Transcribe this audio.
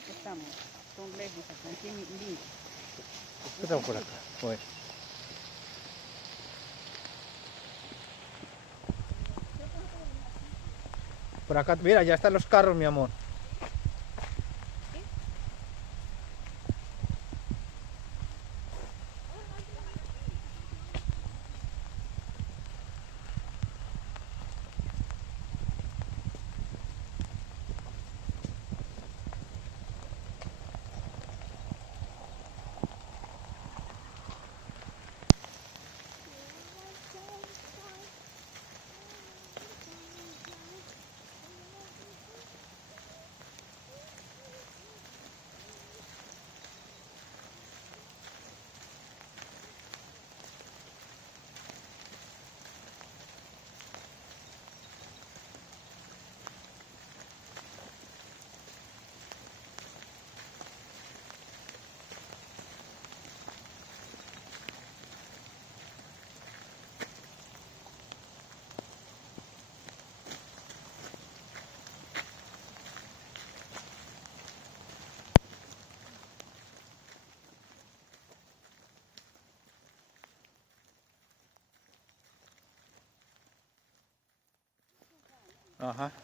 que estamos. Son lejos acá, aquí en Lima. Estamos por acá. Bueno. Por acá, mira, ya están los carros, mi amor. Ajá.